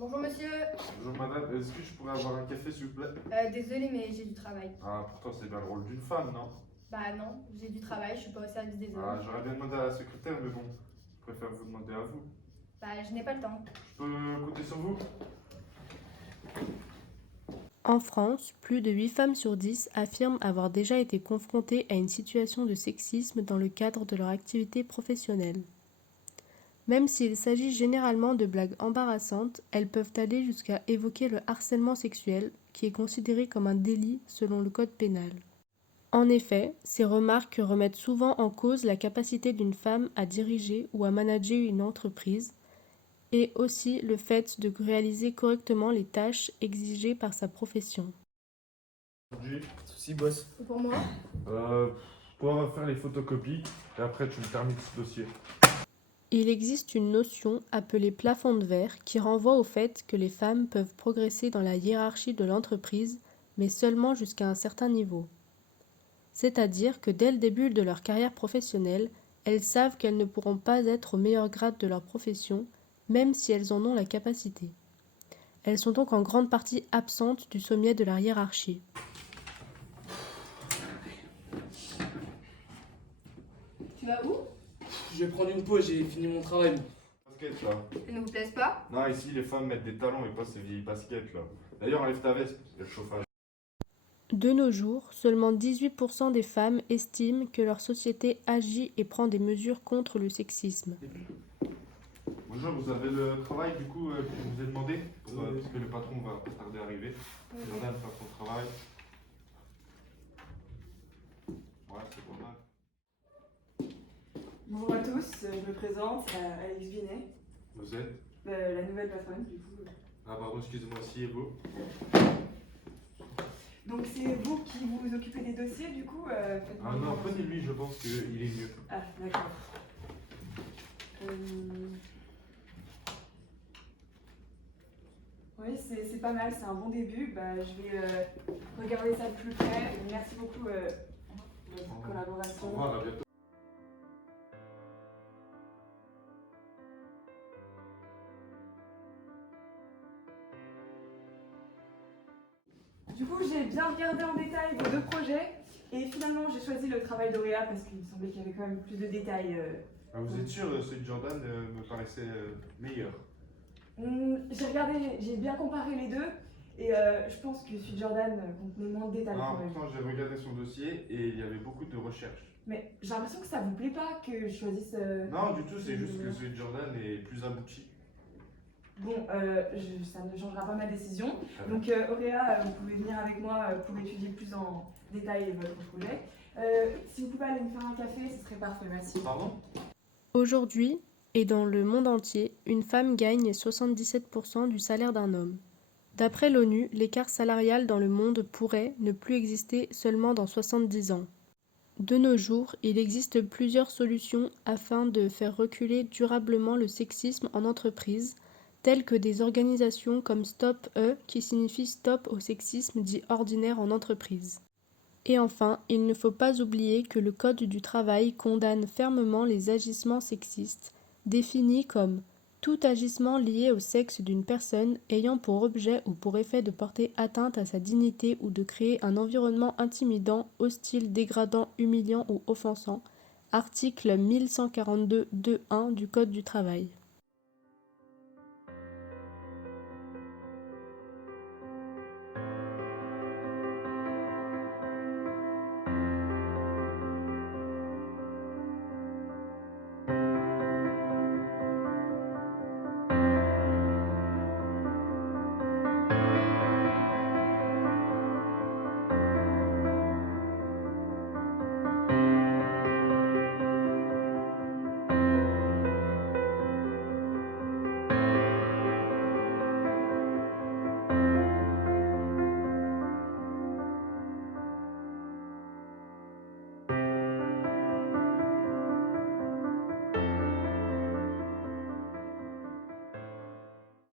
Bonjour monsieur. Bonjour madame, est-ce que je pourrais avoir un café s'il vous plaît? Désolée mais j'ai du travail. Ah, pourtant c'est bien le rôle d'une femme, non? Bah non, j'ai du travail, je suis pas au service des Ah, hommes. j'aurais bien demandé à la secrétaire, mais bon, je préfère vous demander à vous. Bah je n'ai pas le temps. Je peux compter sur vous? En France, plus de 8 femmes sur 10 affirment avoir déjà été confrontées à une situation de sexisme dans le cadre de leur activité professionnelle. Même s'il s'agit généralement de blagues embarrassantes, elles peuvent aller jusqu'à évoquer le harcèlement sexuel, qui est considéré comme un délit selon le code pénal. En effet, ces remarques remettent souvent en cause la capacité d'une femme à diriger ou à manager une entreprise, et aussi le fait de réaliser correctement les tâches exigées par sa profession. Aujourd'hui, Souci, boss. Et pour moi? Toi, faire les photocopies, et après tu me termines ce dossier. Il existe une notion appelée plafond de verre qui renvoie au fait que les femmes peuvent progresser dans la hiérarchie de l'entreprise, mais seulement jusqu'à un certain niveau. C'est-à-dire que dès le début de leur carrière professionnelle, elles savent qu'elles ne pourront pas être au meilleur grade de leur profession, même si elles en ont la capacité. Elles sont donc en grande partie absentes du sommet de la hiérarchie. Tu vas où? Je vais prendre une pause, j'ai fini mon travail. Basket là. Elles ne vous plaisent pas? Non, ici les femmes mettent des talons et pas ces vieilles baskets là. D'ailleurs, enlève ta veste, il y a le chauffage. De nos jours, seulement 18% des femmes estiment que leur société agit et prend des mesures contre le sexisme. Bonjour, vous avez le travail du coup que je vous ai demandé? Oui. Parce que le patron va pas tarder à arriver. Jordan, faire ton travail. Ouais, c'est pas mal. Bonjour à tous, je me présente, Alex Binet, Vous êtes? la nouvelle patronne du coup. Ah pardon, excusez-moi, si et vous? Donc c'est vous qui vous occupez des dossiers du coup faites-moi Ah non, une- prenez-lui, je pense qu'il est mieux. Ah d'accord. Euh, Oui c'est pas mal, c'est un bon début. Bah, je vais regarder ça de plus près. Merci beaucoup de votre Au collaboration. revoir, à bientôt. Du coup j'ai bien regardé en détail vos deux projets et finalement j'ai choisi le travail d'Auréa parce qu'il me semblait qu'il y avait quand même plus de détails. Ah, vous êtes sûr, celui de Jordan me paraissait meilleur? J'ai regardé, j'ai bien comparé les deux et je pense que celui de Jordan contenait moins de détails Ah, quand même. pourtant j'ai regardé son dossier et il y avait beaucoup de recherches. Mais j'ai l'impression que ça vous plaît pas que je choisisse. Non, du tout, c'est juste que celui de Jordan est plus abouti. Bon, ça ne changera pas ma décision. Très bien. Donc Auréa, vous pouvez venir avec moi pour étudier plus en détail votre projet. Si vous pouvez aller me faire un café, ce serait parfait, merci. Pardon? Aujourd'hui, et dans le monde entier, une femme gagne 77% du salaire d'un homme. D'après l'ONU, l'écart salarial dans le monde pourrait ne plus exister seulement dans 70 ans. De nos jours, il existe plusieurs solutions afin de faire reculer durablement le sexisme en entreprise, telles que des organisations comme Stop-E, qui signifie Stop au sexisme dit ordinaire en entreprise. Et enfin, il ne faut pas oublier que le Code du travail condamne fermement les agissements sexistes, définis comme tout agissement lié au sexe d'une personne ayant pour objet ou pour effet de porter atteinte à sa dignité ou de créer un environnement intimidant, hostile, dégradant, humiliant ou offensant. Article 1142.2.1 du Code du travail.